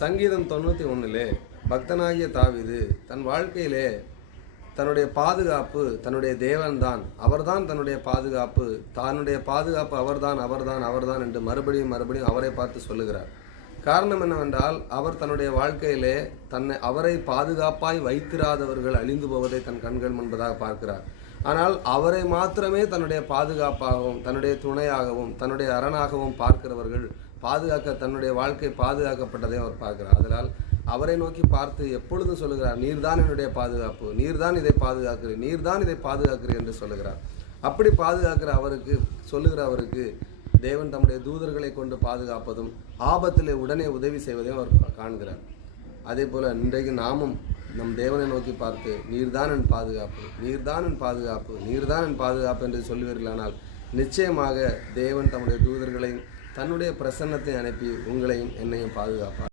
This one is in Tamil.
சங்கீதம் 91 பக்தனாகிய தாவீது தன் வாழ்க்கையிலே தன்னுடைய பாதுகாப்பு தன்னுடைய தேவன்தான், அவர்தான் தன்னுடைய பாதுகாப்பு, அவர்தான் என்று மறுபடியும் அவரை பார்த்து சொல்லுகிறார். காரணம் என்னவென்றால், அவர் தன்னுடைய வாழ்க்கையிலே அவரை பாதுகாப்பாய் வைத்திராதவர்கள் அழிந்து போவதை தன் கண்கள் முன்பதாக பார்க்கிறார். ஆனால் அவரை மாத்திரமே தன்னுடைய பாதுகாப்பாகவும் தன்னுடைய துணையாகவும் தன்னுடைய அரணாகவும் பார்க்கிறவர்கள் தன்னுடைய வாழ்க்கை பாதுகாக்கப்பட்டதை அவர் பார்க்கிறார். அதனால் அவரை நோக்கி பார்த்து எப்பொழுதும் சொல்லுகிறார், நீர்தான் என்னுடைய பாதுகாப்பு, நீர்தான் இதை பாதுகாக்கிறீர் என்று சொல்லுகிறார். அப்படி பாதுகாக்கிற அவருக்கு தேவன் தம்முடைய தூதர்களை கொண்டு பாதுகாப்பதும் ஆபத்திலே உடனே உதவி செய்வதையும் அவர் காண்கிறார். அதே போல இன்றைக்கு நாமும் நம் தேவனை நோக்கி பார்த்து நீர்தான் என் பாதுகாப்பு என்று சொல்லுவீர்களானால் நிச்சயமாக தேவன் தம்முடைய தூதர்களையும் தன்னுடைய பிரசன்னத்தை அனுப்பி உங்களையும் என்னையும் பாதுகாப்பார்.